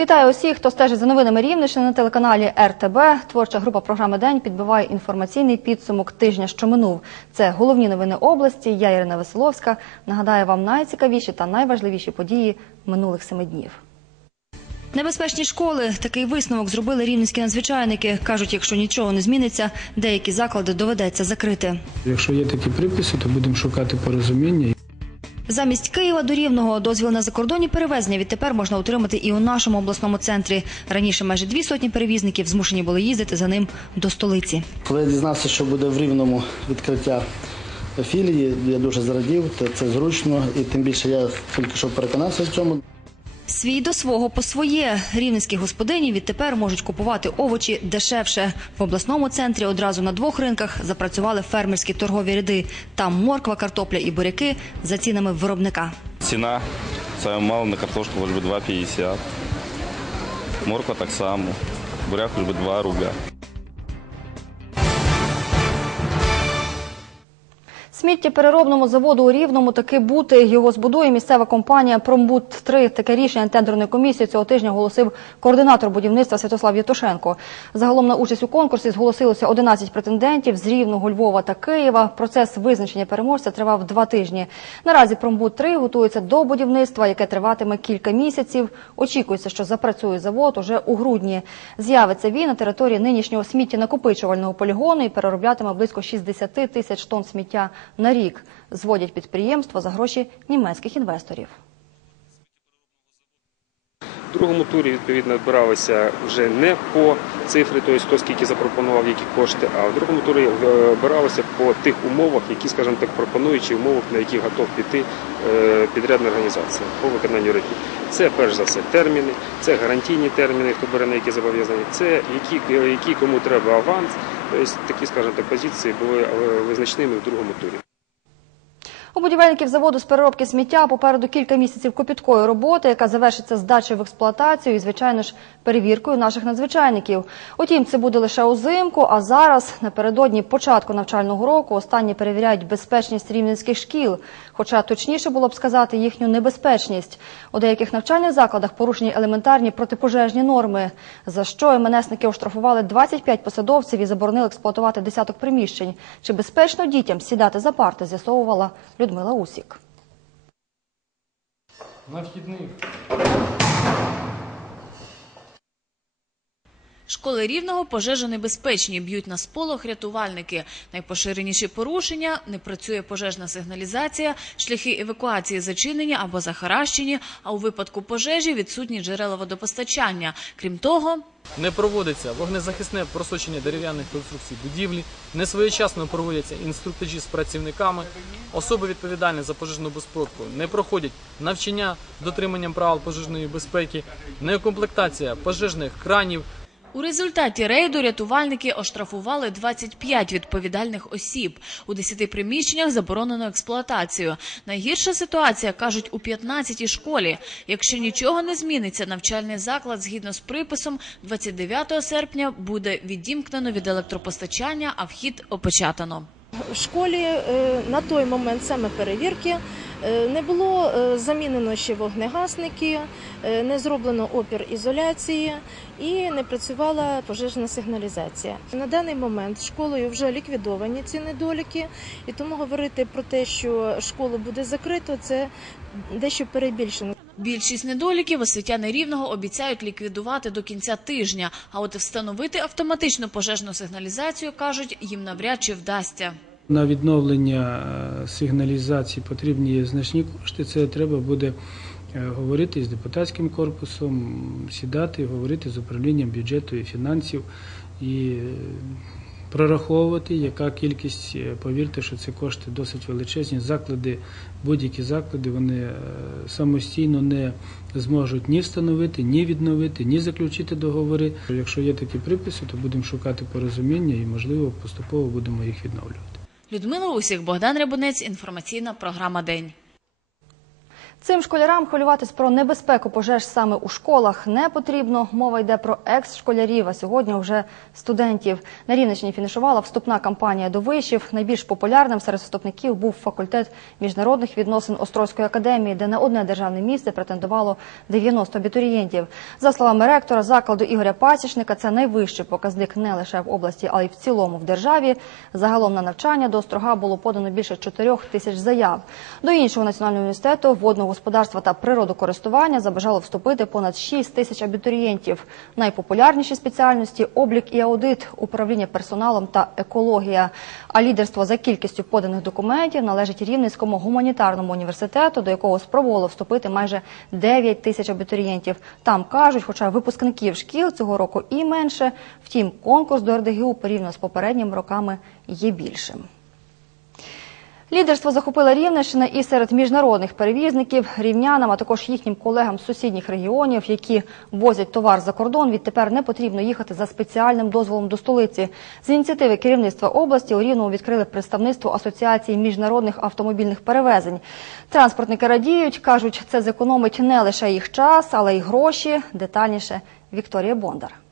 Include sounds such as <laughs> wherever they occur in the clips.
Вітаю усіх, хто стежить за новинами Рівненщини на телеканалі РТБ. Творча група програми День підбиває інформаційний підсумок тижня, що минув. Це головні новини області. Я Ірина Веселовська. Нагадаю вам найцікавіші та найважливіші події минулих семи днів. Небезпечні школи такий висновок зробили рівненські надзвичайники. кажуть, якщо нічого не зміниться, деякі заклади доведеться закрити. Якщо є такі приписи, то будемо шукати порозуміння. Замість Києва до Рівного дозвіл на закордонні перевезення відтепер можна отримати і у нашому обласному центрі. Раніше майже дві сотні перевізників змушені були їздити за ним до столиці. Коли я дізнався, що буде в Рівному відкриття філії, я дуже зрадів, це, зручно, і тим більше я тільки що переконався в цьому. Свій до свого по своє рівненські господині відтепер можуть купувати овочі дешевше. В обласному центрі одразу на двох ринках запрацювали фермерські торгові ряди. Там морква, картопля і буряки за цінами виробника. Ціна саме мало на картошку би 2,50. Морква так само. Буряк би 2 рубля. Сміттєпереробному заводу у Рівному таки бути. Його збудує місцева компанія «Промбуд-3». Таке рішення тендерної комісії цього тижня оголосив координатор будівництва Святослав Єтушенко. Загалом на участь у конкурсі зголосилося 11 претендентів з Рівного, Львова та Києва. Процес визначення переможця тривав два тижні. Наразі «Промбуд-3» готується до будівництва, яке триватиме кілька місяців. Очікується, що запрацює завод уже у грудні. З'явиться він на території нинішнього сміттєнакопичувального полігону і перероблятиме близько 60 тисяч тонн сміття на рік. Зводять підприємство за гроші німецьких інвесторів. В другому турі відповідно обиралися вже не по цифрі, тобто скільки запропонував, які кошти, а в другому турі е, обиралися по тих умовах, які, скажімо так, пропонуючи умовах, на які готов піти е, підрядна організація по виконанню робіт. Це перш за все терміни, це гарантійні терміни, хто бере на які зобов'язання, це які, які кому треба аванс. Тобто такі, скажімо так, позиції були е, визначними в другому турі. У будівельників заводу з переробки сміття попереду кілька місяців копіткої роботи, яка завершиться здачею в експлуатацію і, звичайно ж, перевіркою наших надзвичайників. Утім, це буде лише узимку, а зараз, напередодні початку навчального року, останні перевіряють безпечність рівненських шкіл, хоча точніше було б сказати їхню небезпечність. У деяких навчальних закладах порушені елементарні протипожежні норми, за що МНСники оштрафували 25 посадовців і заборонили експлуатувати десяток приміщень. Чи безпечно дітям сідати за парти, з'ясовувала Людмила Усік. На вхідних. Школи рівного пожежонебезпечні, б'ють на сполох рятувальники. Найпоширеніші порушення – не працює пожежна сигналізація, шляхи евакуації зачинені або захаращені, а у випадку пожежі відсутні джерела водопостачання. Крім того, Не проводиться вогнезахисне просочення дерев'яних конструкцій будівлі, не своєчасно проводяться інструктажі з працівниками, особи відповідальні за пожежну безпеку не проходять навчання дотриманням правил пожежної безпеки, неукомплектація пожежних кранів, у результаті рейду рятувальники оштрафували 25 відповідальних осіб. У 10 приміщеннях заборонено експлуатацію. Найгірша ситуація, кажуть, у 15-й школі. Якщо нічого не зміниться, навчальний заклад, згідно з приписом, 29 серпня буде відімкнено від електропостачання, а вхід опечатано. В школі е, на той момент саме перевірки е, не було е, замінено ще вогнегасники, не зроблено опір ізоляції і не працювала пожежна сигналізація. На даний момент школою вже ліквідовані ці недоліки, і тому говорити про те, що школу буде закрито, це дещо перебільшено. Більшість недоліків освітяни рівного обіцяють ліквідувати до кінця тижня, а от встановити автоматичну пожежну сигналізацію, кажуть, їм навряд чи вдасться. На відновлення е, сигналізації потрібні значні кошти. Це треба буде е, говорити з депутатським корпусом, сідати, говорити з управлінням бюджету і фінансів і е, прораховувати, яка кількість, е, повірте, що це кошти досить величезні. Заклади, будь-які заклади, вони е, самостійно не зможуть ні встановити, ні відновити, ні заключити договори. Якщо є такі приписи, то будемо шукати порозуміння і, можливо, поступово будемо їх відновлювати. Людмила Усік, Богдан Рябунець, інформаційна програма День. Цим школярам хвилюватись про небезпеку пожеж саме у школах не потрібно. Мова йде про екс-школярів, а сьогодні вже студентів. На Рівненщині фінішувала вступна кампанія до вишів. Найбільш популярним серед вступників був факультет міжнародних відносин Острозької академії, де на одне державне місце претендувало 90 абітурієнтів. За словами ректора закладу Ігоря Пасічника, це найвищий показник не лише в області, але й в цілому в державі. Загалом на навчання до острога було подано більше 4 тисяч заяв. До іншого національного університету водного господарства та природокористування забажало вступити понад 6 тисяч абітурієнтів. Найпопулярніші спеціальності облік і аудит, управління персоналом та екологія. А лідерство за кількістю поданих документів належить Рівненському гуманітарному університету, до якого спробувало вступити майже 9 тисяч абітурієнтів. Там кажуть, хоча випускників шкіл цього року і менше, втім конкурс до РДГУ порівняно з попередніми роками є більшим. Лідерство захопила Рівненщина і серед міжнародних перевізників рівнянам, а також їхнім колегам з сусідніх регіонів, які возять товар за кордон. Відтепер не потрібно їхати за спеціальним дозволом до столиці. З ініціативи керівництва області у Рівному відкрили представництво Асоціації міжнародних автомобільних перевезень. Транспортники радіють, кажуть, це зекономить не лише їх час, але й гроші. Детальніше Вікторія Бондар.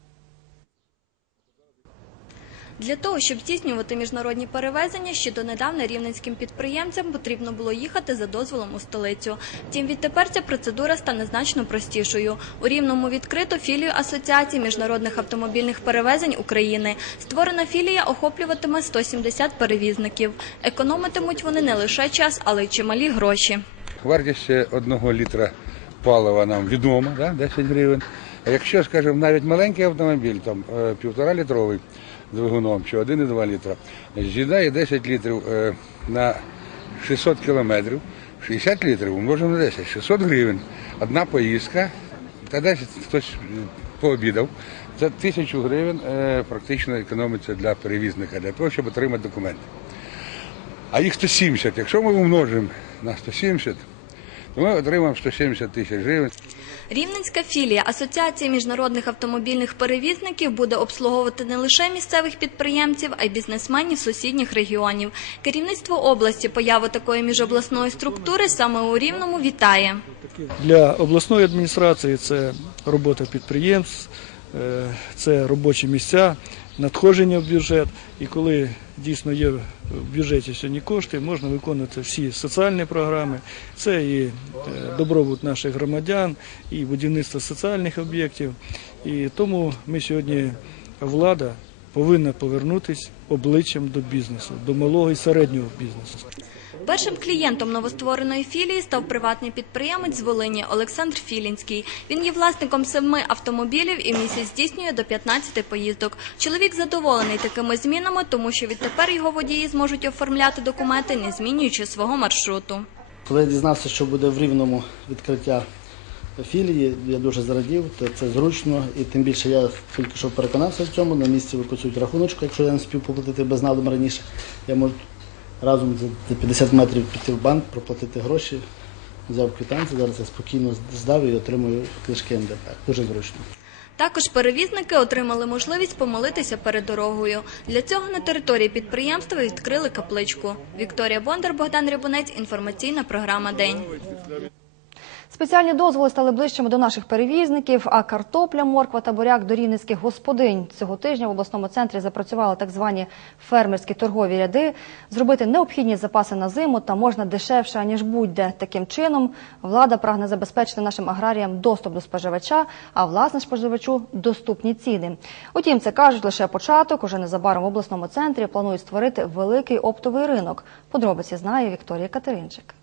Для того, щоб здійснювати міжнародні перевезення, ще донедавна рівненським підприємцям потрібно було їхати за дозволом у столицю. Втім, відтепер ця процедура стане значно простішою. У Рівному відкрито філію Асоціації міжнародних автомобільних перевезень України. Створена філія охоплюватиме 170 перевізників. Економитимуть вони не лише час, але й чималі гроші. Вартість одного літра палива нам відома, да, 10 гривень. А якщо, скажімо, навіть маленький автомобіль, там е, півтора літровий двигуном чи 1,2 літра, з'їдає 10 літрів е, на 600 кілометрів, 60 літрів умножимо на 10, 600 гривень. Одна поїздка, та десь хтось е, пообідав. Це тисячу гривень е, практично економиться для перевізника, для того, щоб отримати документи. А їх 170. Якщо ми умножимо на 170, то ми отримаємо 170 тисяч гривень. Рівненська філія Асоціації міжнародних автомобільних перевізників буде обслуговувати не лише місцевих підприємців, а й бізнесменів сусідніх регіонів. Керівництво області появу такої міжобласної структури саме у Рівному вітає. Для обласної адміністрації це робота підприємств, це робочі місця, надходження в бюджет. І коли дійсно є в бюджеті сьогодні кошти, можна виконувати всі соціальні програми. Це і е, добробут наших громадян, і будівництво соціальних об'єктів. І тому ми сьогодні влада повинна повернутися обличчям до бізнесу, до малого і середнього бізнесу. Першим клієнтом новоствореної філії став приватний підприємець з Волині Олександр Філінський. Він є власником семи автомобілів і місяць здійснює до 15 поїздок. Чоловік задоволений такими змінами, тому що відтепер його водії зможуть оформляти документи, не змінюючи свого маршруту. Коли я дізнався, що буде в Рівному відкриття філії, я дуже зрадів, це, зручно, і тим більше я тільки що переконався в цьому, на місці виписують рахуночку, якщо я не спів поплатити без надум раніше, я можу разом за- за 50 метрів піти в банк, проплатити гроші, взяв квитанцію, зараз я спокійно здав і отримую книжки НДП. Дуже зручно. Також перевізники отримали можливість помолитися перед дорогою. Для цього на території підприємства відкрили капличку. Вікторія Бондар, Богдан Рябунець. Інформаційна програма День. Спеціальні дозволи стали ближчими до наших перевізників, а картопля, морква та буряк до рівненських господинь. Цього тижня в обласному центрі запрацювали так звані фермерські торгові ряди. Зробити необхідні запаси на зиму та можна дешевше, ніж будь-де. Таким чином, влада прагне забезпечити нашим аграріям доступ до споживача, а власне споживачу доступні ціни. Утім, це кажуть лише початок. Уже незабаром в обласному центрі планують створити великий оптовий ринок. Подробиці знає Вікторія Катеринчик.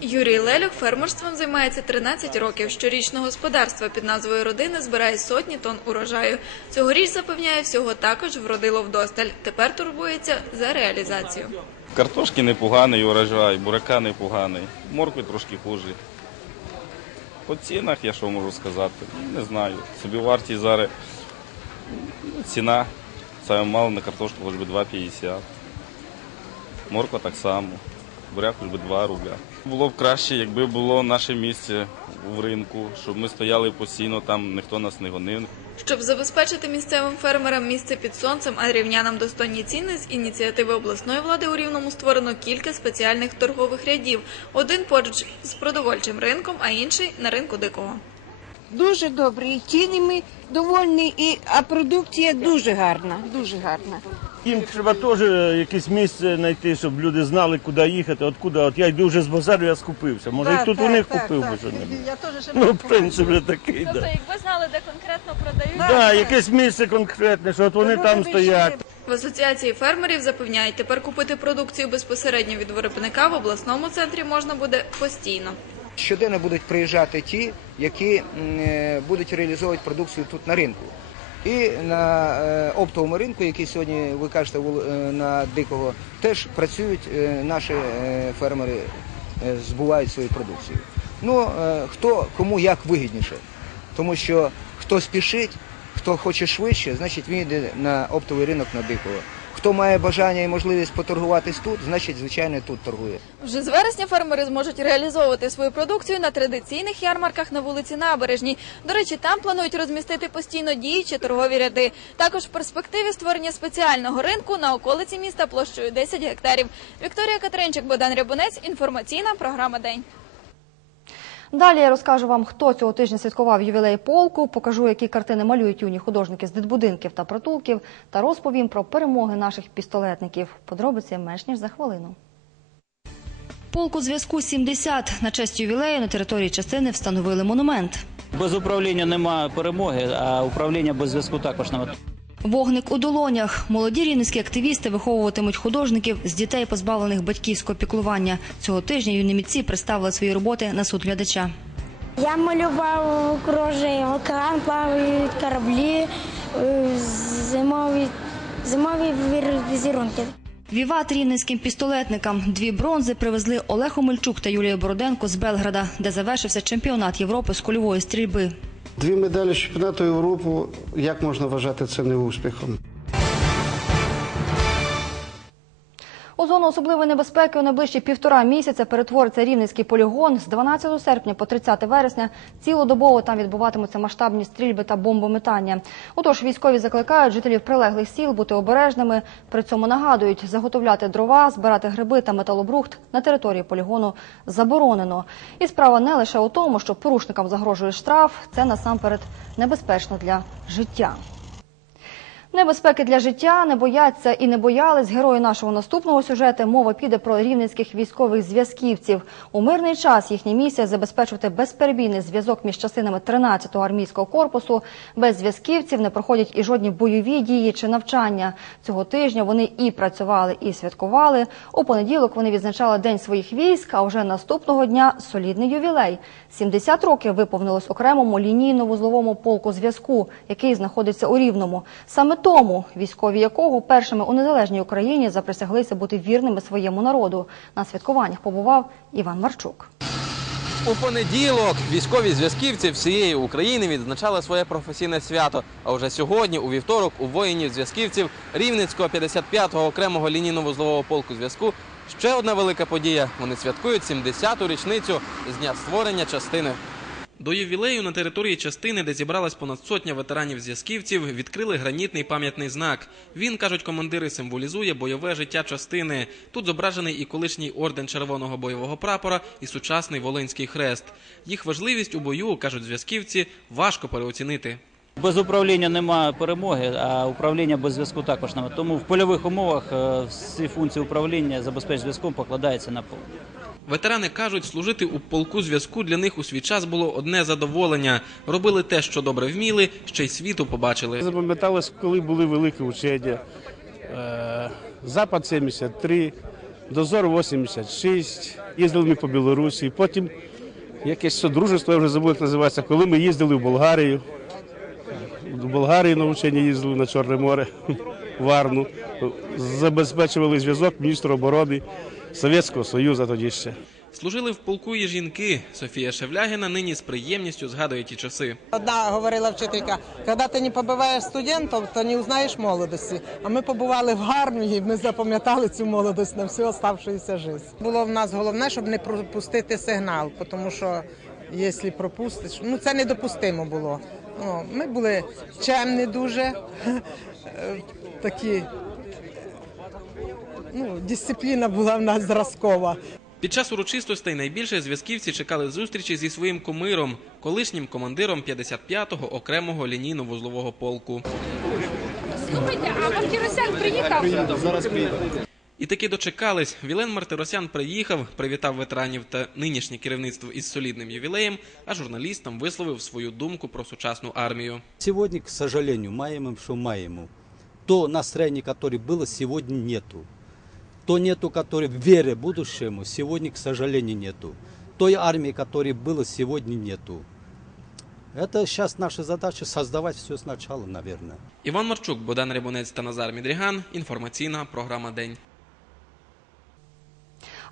Юрій Лелюк фермерством займається 13 років. Щорічне господарство під назвою Родина збирає сотні тонн урожаю. Цьогоріч запевняє, всього також вродило вдосталь. Тепер турбується за реалізацію. Картошки непоганий урожай, буряка непоганий, моркви трошки хуже. По цінах я що можу сказати? Не знаю. Собі вартість зараз ну, ціна. Саме мало на картошку хоч би 2,50. Морква так само. Буряк хоч би 2 рубля. Було б краще, якби було наше місце в ринку, щоб ми стояли постійно, там ніхто нас не гонив. Щоб забезпечити місцевим фермерам місце під сонцем, а рівнянам достойні ціни, з ініціативи обласної влади у Рівному створено кілька спеціальних торгових рядів. Один поруч з продовольчим ринком, а інший на ринку дикого. Дуже добре. І ціни ми довольні, і, а продукція дуже гарна, дуже гарна. Їм треба теж якесь місце знайти, щоб люди знали, куди їхати, откуда. От я йду вже з базару, я скупився. Може, Так, і тут так, у них так, купив би що-небудь. Я теж ще Ну, принцип вже такий, да. якби знали, де конкретно продають. Так, да, якесь місце конкретне, що от вони там стоять. В асоціації фермерів запевняють, тепер купити продукцію безпосередньо від виробника в обласному центрі можна буде постійно. Щоденно будуть приїжджати ті, які е, будуть реалізовувати продукцію тут на ринку. І на е, оптовому ринку, який сьогодні ви кажете е, на дикого, теж працюють наші фермери, збувають свою продукцію. Ну хто кому як вигідніше, тому що хто спішить, хто хоче швидше, значить він йде на оптовий ринок на дикого. Хто має бажання і можливість поторгуватись тут, значить звичайно тут торгує. Вже з вересня фермери зможуть реалізовувати свою продукцію на традиційних ярмарках на вулиці Набережній. До речі, там планують розмістити постійно діючі торгові ряди. Також в перспективі створення спеціального ринку на околиці міста площею 10 гектарів. Вікторія Катеринчик, Богдан Рябунець. Інформаційна програма День. Далі я розкажу вам, хто цього тижня святкував ювілей полку, покажу, які картини малюють юні художники з дитбудинків та притулків, та розповім про перемоги наших пістолетників. Подробиці менш ніж за хвилину. Полку зв'язку 70. На честь ювілею на території частини встановили монумент. Без управління немає перемоги, а управління без зв'язку також немає. Вогник у долонях. Молоді рівненські активісти виховуватимуть художників з дітей, позбавлених батьківського піклування. Цього тижня юні митці представили свої роботи на суд глядача. Я малював окруження, океан плавають кораблі, е, зимові, зимові візерунки. Віват рівненським пістолетникам. Дві бронзи привезли Олег Омельчук та Юлія Бороденко з Белграда, де завершився чемпіонат Європи з кульової стрільби. Дві медалі чемпіонату Європи, як можна вважати це неуспіхом? У зону особливої небезпеки у найближчі півтора місяця перетвориться рівненський полігон. З 12 серпня по 30 вересня цілодобово там відбуватимуться масштабні стрільби та бомбометання. Отож, військові закликають жителів прилеглих сіл бути обережними. При цьому нагадують, заготовляти дрова, збирати гриби та металобрухт на території полігону заборонено. І справа не лише у тому, що порушникам загрожує штраф, це насамперед небезпечно для життя. Небезпеки для життя не бояться і не боялись герої нашого наступного сюжету. Мова піде про рівненських військових зв'язківців. У мирний час їхня місія забезпечувати безперебійний зв'язок між частинами 13-го армійського корпусу. Без зв'язківців не проходять і жодні бойові дії чи навчання. Цього тижня вони і працювали, і святкували. У понеділок вони відзначали день своїх військ. А вже наступного дня солідний ювілей. 70 років виповнилось окремому лінійно-вузловому полку зв'язку, який знаходиться у Рівному. Саме тому, військові якого першими у незалежній Україні заприсяглися бути вірними своєму народу. На святкуваннях побував Іван Марчук. У понеділок військові зв'язківці всієї України відзначали своє професійне свято. А вже сьогодні, у вівторок, у воїнів-зв'язківців Рівненського 55-го окремого лінійно-вузлового полку зв'язку ще одна велика подія. Вони святкують 70-ту річницю з дня створення частини. До ювілею на території частини, де зібралась понад сотня ветеранів-зв'язківців, відкрили гранітний пам'ятний знак. Він, кажуть командири, символізує бойове життя частини. Тут зображений і колишній орден червоного бойового прапора, і сучасний Волинський хрест. Їх важливість у бою, кажуть зв'язківці, важко переоцінити. Без управління немає перемоги, а управління без зв'язку також немає. Тому в польових умовах е, всі функції управління забезпечення зв'язком покладаються на пол. Ветерани кажуть, служити у полку зв'язку для них у свій час було одне задоволення. Робили те, що добре вміли, ще й світу побачили. Запам'яталось, коли були великі учення. Е, Запад 73, Дозор 86, їздили ми по Білорусі. Потім якесь содружество, я вже забув, як називається, коли ми їздили в Болгарію. В Болгарії на учення їздили на Чорне море, Варну. Забезпечували зв'язок міністру оборони Совєтського Союзу тоді ще. Служили в полку і жінки. Софія Шевлягіна нині з приємністю згадує ті часи. Одна говорила вчителька, коли ти не побуваєш студентом, то не узнаєш молодості. А ми побували в армії, ми запам'ятали цю молодость на всю оставшуюся життя. Було в нас головне, щоб не пропустити сигнал, тому що якщо пропустиш, ну це недопустимо було. О, Ми були чемні дуже, <laughs> е, такі, ну, дисципліна була в нас зразкова. Під час урочистостей найбільше зв'язківці чекали зустрічі зі своїм комиром, колишнім командиром 55-го окремого лінійно-вузлового полку. Слухайте, а Мартіросян приїхав? Зараз І таки дочекались. Вілен Мартиросян приїхав, привітав ветеранів та нинішнє керівництво із солідним ювілеєм, а журналістам висловив свою думку про сучасну армію. Сегодня, к сожалению, маємо, что маємо. То настроение, которое было, сегодня нету. То нету, которое в вере будущему, сегодня, к сожалению, нету. Той армии, которая была, сегодня нету. Это сейчас наша задача создавать все сначала, наверное. Іван Марчук, Богдан Рябунець та Назар Мідріган. Інформаційна програма День.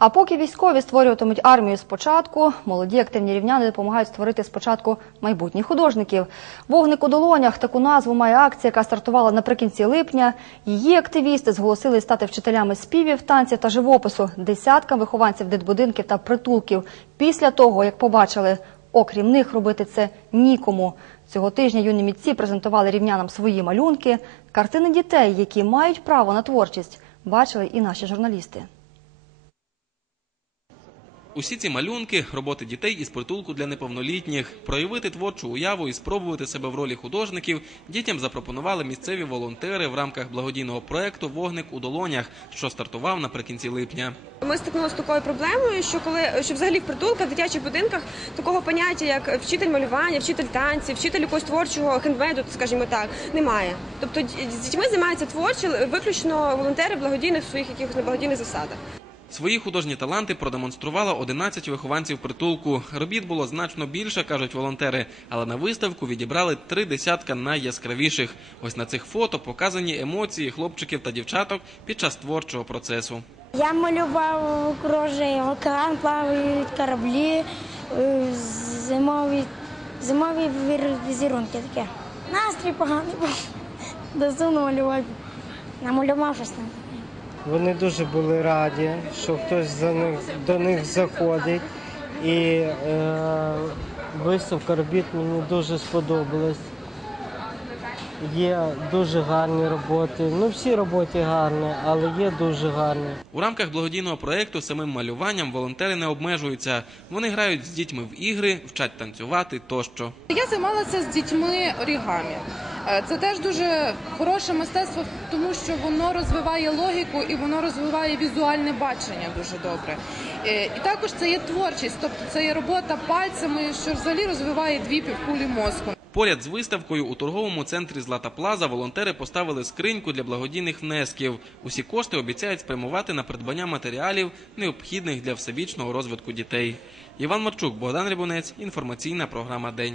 А поки військові створюватимуть армію спочатку, молоді активні рівняни допомагають створити спочатку майбутніх художників. Вогник у долонях таку назву має акція, яка стартувала наприкінці липня. Її активісти зголосили стати вчителями співів, танців та живопису десяткам вихованців дитбудинків та притулків. Після того, як побачили, окрім них робити це нікому. Цього тижня юні мітці презентували рівнянам свої малюнки, картини дітей, які мають право на творчість, бачили і наші журналісти. Усі ці малюнки роботи дітей із притулку для неповнолітніх. Проявити творчу уяву і спробувати себе в ролі художників дітям запропонували місцеві волонтери в рамках благодійного проекту Вогник у долонях, що стартував наприкінці липня. Ми стикнулися з такою проблемою, що коли що взагалі в притулках, в дитячих будинках такого поняття, як вчитель малювання, вчитель танців, вчитель якогось творчого хендмейду, скажімо так, немає. Тобто з дітьми займаються творчі виключно волонтери благодійних своїх якихось на благодійних засадах. Свої художні таланти продемонструвало 11 вихованців притулку. Робіт було значно більше, кажуть волонтери, але на виставку відібрали три десятка найяскравіших. Ось на цих фото показані емоції хлопчиків та дівчаток під час творчого процесу. Я малював окружі, океан плавають кораблі, е, зимові, зимові візерунки таке. Настрій поганий був. До сумно малювати. Намалював щось там. Вони дуже були раді, що хтось за них, до них заходить. І е, виставка робіт мені дуже сподобалась. Є дуже гарні роботи. Ну, всі роботи гарні, але є дуже гарні. У рамках благодійного проекту самим малюванням волонтери не обмежуються. Вони грають з дітьми в ігри, вчать танцювати тощо. Я займалася з дітьми орігамі. Е, Це теж дуже хороше мистецтво, тому що воно розвиває логіку і воно розвиває візуальне бачення дуже добре. Е, І також це є творчість, тобто це є робота пальцями, що взагалі розвиває дві півкулі мозку. Поряд з виставкою у торговому центрі Злата Плаза волонтери поставили скриньку для благодійних внесків. Усі кошти обіцяють спрямувати на придбання матеріалів, необхідних для всебічного розвитку дітей. Іван Марчук, Богдан Рябунець, інформаційна програма День.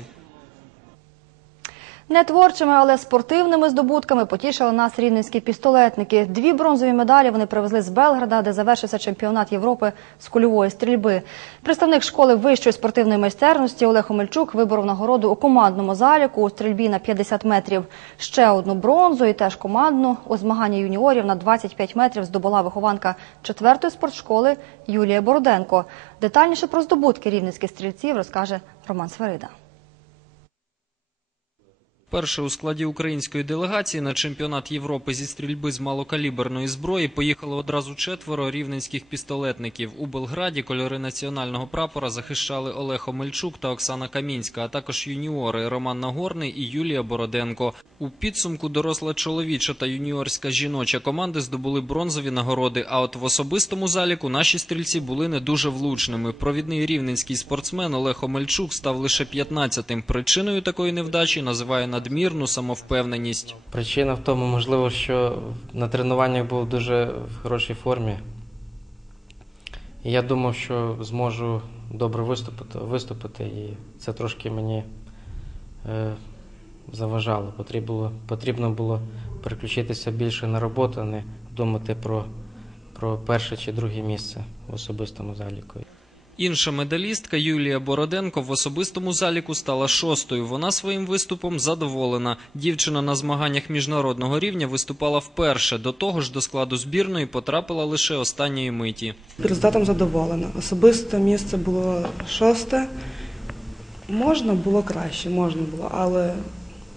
Не творчими, але спортивними здобутками потішили нас рівненські пістолетники. Дві бронзові медалі вони привезли з Белграда, де завершився чемпіонат Європи з кульової стрільби. Представник школи вищої спортивної майстерності Олег Омельчук виборов нагороду у командному заліку у стрільбі на 50 метрів. Ще одну бронзу і теж командну у змагання юніорів на 25 метрів здобула вихованка четвертої спортшколи Юлія Бороденко. Детальніше про здобутки рівненських стрільців розкаже Роман Сверида. Перше у складі української делегації на чемпіонат Європи зі стрільби з малокаліберної зброї поїхали одразу четверо рівненських пістолетників. У Белграді кольори національного прапора захищали Олег Омельчук та Оксана Камінська, а також юніори Роман Нагорний і Юлія Бороденко. У підсумку доросла чоловіча та юніорська жіноча команди здобули бронзові нагороди. А от в особистому заліку наші стрільці були не дуже влучними. Провідний рівненський спортсмен Олег Омельчук став лише 15-тим. Причиною такої невдачі називає надмірну самовпевненість. Причина в тому, можливо, що на тренуваннях був дуже в хорошій формі. Я думав, що зможу добре виступити, виступити і це трошки мені е, заважало. Потрібно, потрібно було переключитися більше на роботу, а не думати про, про перше чи друге місце в особистому заліку. Інша медалістка Юлія Бороденко в особистому заліку стала шостою. Вона своїм виступом задоволена. Дівчина на змаганнях міжнародного рівня виступала вперше. До того ж, до складу збірної потрапила лише останньої миті. Результатом задоволена. Особисте місце було шосте. Можна було краще, можна було, але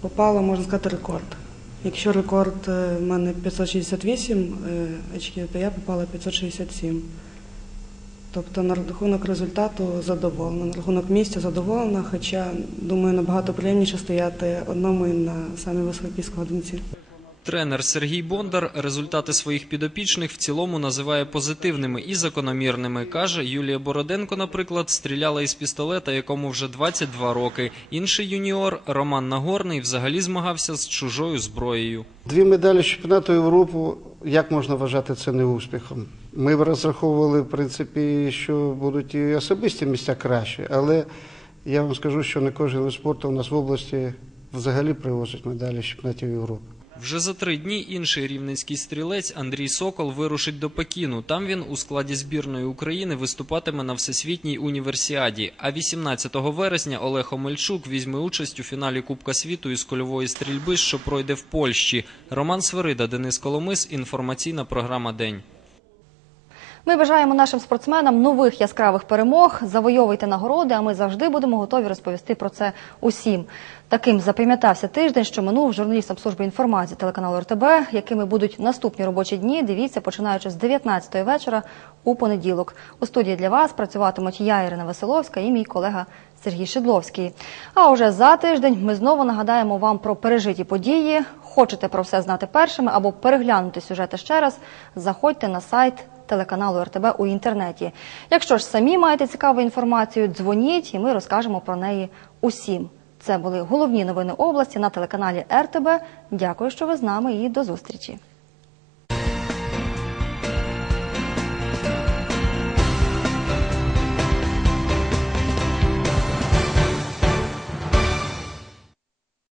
попала, можна сказати, рекорд. Якщо рекорд е, в мене 568 е, очків, то я попала 567. Тобто на рахунок результату задоволена, на рахунок місця задоволена, хоча, думаю, набагато приємніше стояти одному і на самій високій складинці. Тренер Сергій Бондар результати своїх підопічних в цілому називає позитивними і закономірними. Каже, Юлія Бороденко, наприклад, стріляла із пістолета, якому вже 22 роки. Інший юніор Роман Нагорний взагалі змагався з чужою зброєю. Дві медалі чемпіонату Європи, як можна вважати це неуспіхом? Ми розраховували, в принципі, що будуть і особисті місця кращі, але я вам скажу, що не кожен вид спорту у нас в області взагалі привозить медалі з чемпіонатів Європи. Вже за три дні інший рівненський стрілець Андрій Сокол вирушить до Пекіну. Там він у складі збірної України виступатиме на всесвітній універсіаді. А 18 вересня Олег Омельчук візьме участь у фіналі Кубка світу із кольової стрільби, що пройде в Польщі. Роман Свирида, Денис Коломис. Інформаційна програма День. Ми бажаємо нашим спортсменам нових яскравих перемог. Завойовуйте нагороди, а ми завжди будемо готові розповісти про це усім. Таким запам'ятався тиждень, що минув журналістам служби інформації телеканалу РТБ, якими будуть наступні робочі дні. Дивіться, починаючи з 19 вечора у понеділок. У студії для вас працюватимуть я, Ірина Василовська, і мій колега Сергій Шидловський. А уже за тиждень ми знову нагадаємо вам про пережиті події. Хочете про все знати першими або переглянути сюжети ще раз? Заходьте на сайт телеканалу РТБ у інтернеті. Якщо ж самі маєте цікаву інформацію, дзвоніть, і ми розкажемо про неї усім. Це були головні новини області на телеканалі РТБ. Дякую, що ви з нами і до зустрічі.